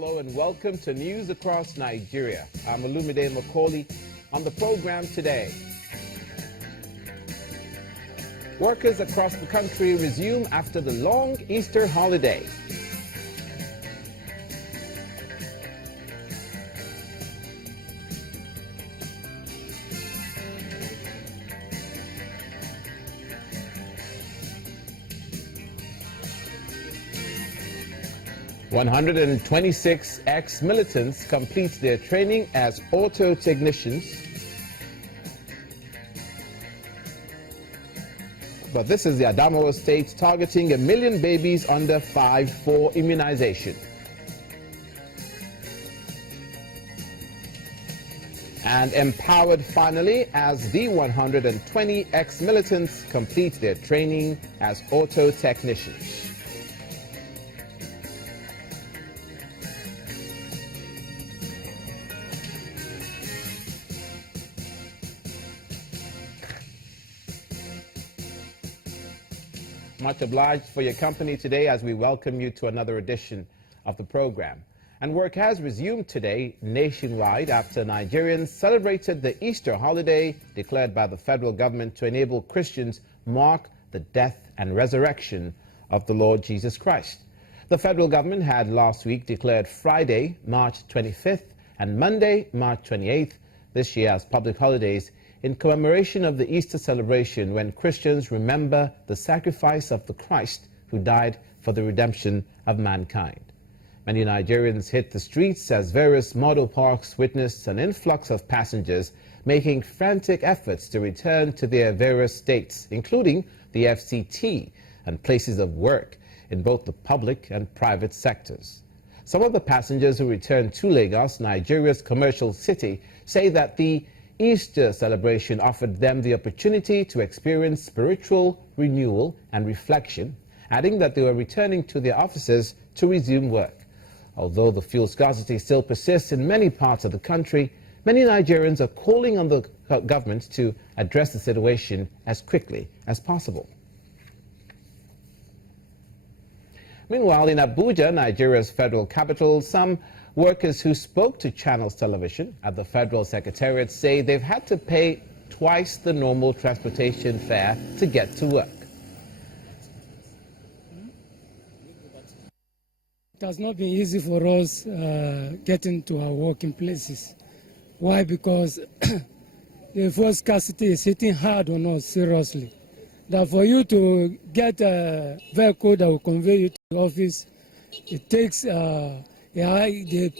Hello and welcome to News Across Nigeria. I'm Olumide Macaulay. On the program today, workers across the country resume after the long Easter holiday. "126 ex-militants complete their training as auto technicians." But this is the Adamawa state targeting 1 million babies under 5 for immunization. And empowered finally as the 120 ex-militants complete their training as auto technicians. Much obliged for your company today as we welcome you to another edition of the program. And work has resumed today nationwide after Nigerians celebrated the Easter holiday declared by the federal government to enable Christians mark the death and resurrection of the Lord Jesus Christ. The federal government had last week declared Friday, March 25th and Monday, March 28th this year as public holidays in commemoration of the Easter celebration, when Christians remember the sacrifice of the Christ who died for the redemption of mankind. Many Nigerians hit the streets as various model parks witnessed an influx of passengers making frantic efforts to return to their various states, including the FCT and places of work in both the public and private sectors. Some of the passengers who returned to Lagos, Nigeria's commercial city, say that the Easter celebration offered them the opportunity to experience spiritual renewal and reflection, adding that they were returning to their offices to resume work. Although the fuel scarcity still persists in many parts of the country, many Nigerians are calling on the government to address the situation as quickly as possible. Meanwhile, in Abuja, Nigeria's federal capital, some workers who spoke to Channels Television at the Federal Secretariat say they've had to pay twice the normal transportation fare to get to work. It has not been easy for us getting to our working places. Why? Because the fuel scarcity is hitting hard on us seriously. That for you to get a vehicle that will convey you to the office, it takes the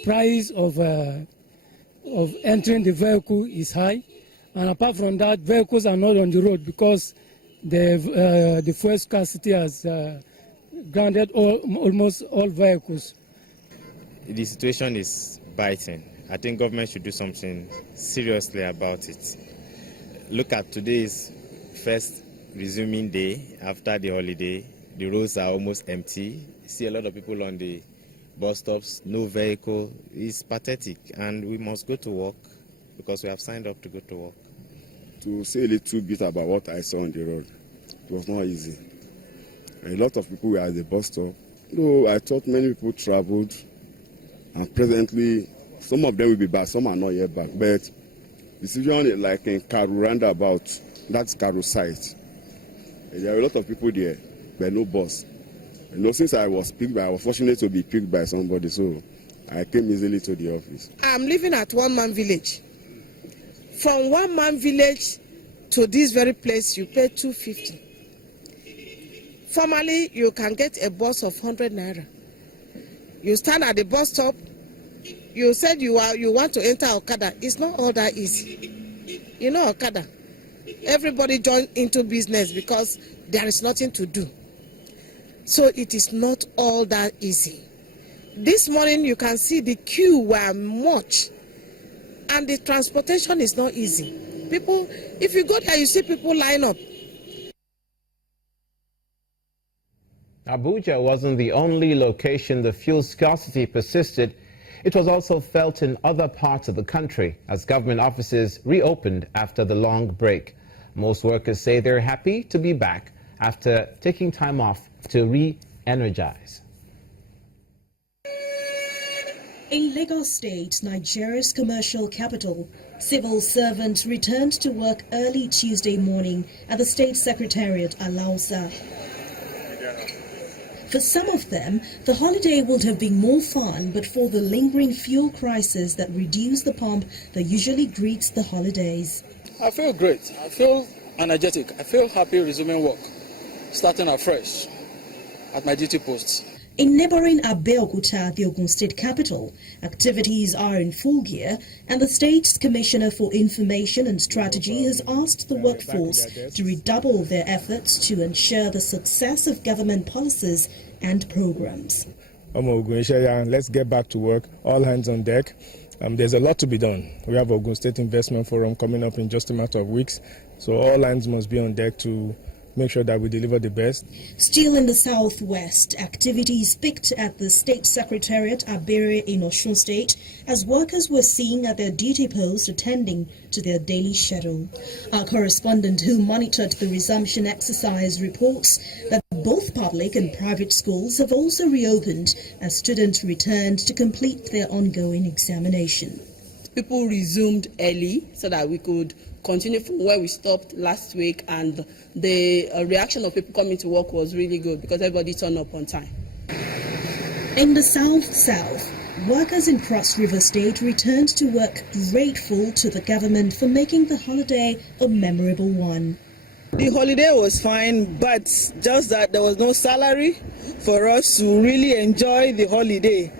price of entering the vehicle is high, and apart from that, vehicles are not on the road because the fuel scarcity has grounded almost all vehicles. The situation is biting. I think government should do something seriously about it. Look at today's first resuming day after the holiday. The roads are almost empty. You see a lot of people on the bus stops, no vehicle. It's pathetic, and we must go to work because we have signed up to go to work. To say a little bit about what I saw on the road, it was not easy. A lot of people were at the bus stop. Though I thought many people traveled, and presently some of them will be back, some are not yet back. But the situation, like in Karu roundabout, that's Karu site. There are a lot of people there, but no bus. Since I was fortunate to be picked by somebody, so I came easily to the office. I'm living at one-man village. From one-man village to this very place, you pay 250. Formerly, you can get a bus of 100 naira. You stand at the bus stop. You said you want to enter Okada. It's not all that easy. You know Okada. Everybody joined into business because there is nothing to do. So it is not all that easy. This morning you can see the queue were much, and the transportation is not easy. People, if you go there, you see people line up. Abuja wasn't the only location the fuel scarcity persisted. It was also felt in other parts of the country as government offices reopened after the long break. Most workers say they're happy to be back after taking time off to re-energize. In Lagos State, Nigeria's commercial capital, civil servants returned to work early Tuesday morning at the State Secretariat Alausa. For some of them, the holiday would have been more fun but for the lingering fuel crisis that reduced the pump that usually greets the holidays. I feel great. I feel energetic. I feel happy resuming work, starting afresh at my duty posts. In neighboring Abeokuta, the Ogun State capital, activities are in full gear, and the state's Commissioner for Information and Strategy has asked the workforce to redouble their efforts to ensure the success of government policies and programs. Let's get back to work, all hands on deck. There's a lot to be done. We have Ogun State Investment Forum coming up in just a matter of weeks, so all hands must be on deck to make sure that we deliver the best. Still in the southwest, activities picked at the State Secretariat Abere in Osun State as workers were seen at their duty posts attending to their daily schedule. Our correspondent who monitored the resumption exercise reports that both public and private schools have also reopened as students returned to complete their ongoing examination. People resumed early so that we could continue from where we stopped last week, and the reaction of people coming to work was really good because everybody turned up on time. In the south, workers in Cross River State returned to work grateful to the government for making the holiday a memorable one. The holiday was fine, but just that there was no salary for us to really enjoy the holiday.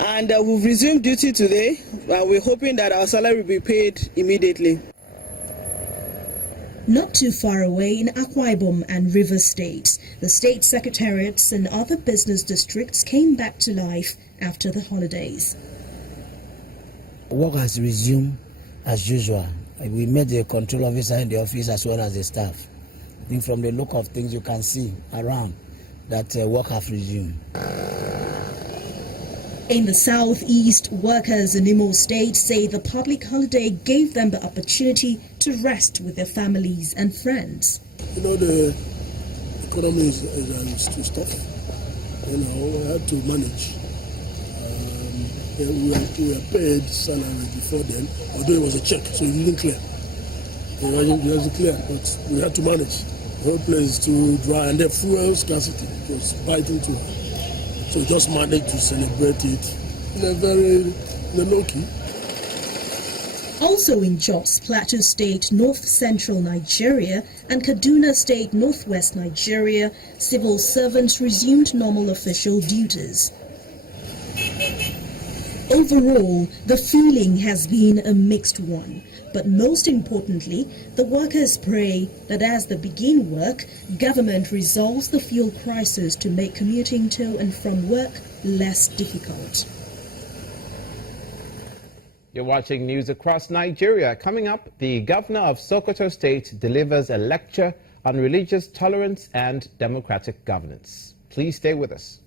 And we've resumed duty today, and we're hoping that our salary will be paid immediately. Not too far away in Akwa Ibom and River States, the state secretariats and other business districts came back to life after the holidays. Work has resumed as usual. We met the control officer in the office as well as the staff. I think from the look of things you can see around that work has resumed. In the southeast, workers in Imo State say the public holiday gave them the opportunity to rest with their families and friends. You know, the economy is too tough. You know, we have to manage. We were paid salary before then, although it was a check, so it didn't clear. It wasn't clear, but we had to manage. The whole place is too dry, and the fuel scarcity was biting too hard. So just managed to celebrate it in a low-key. Also in Jos, Plateau State, north-central Nigeria, and Kaduna State, northwest Nigeria, civil servants resumed normal official duties. Overall, the feeling has been a mixed one. But most importantly, the workers pray that as they begin work, government resolves the fuel crisis to make commuting to and from work less difficult. You're watching news across Nigeria. Coming up, the governor of Sokoto State delivers a lecture on religious tolerance and democratic governance. Please stay with us.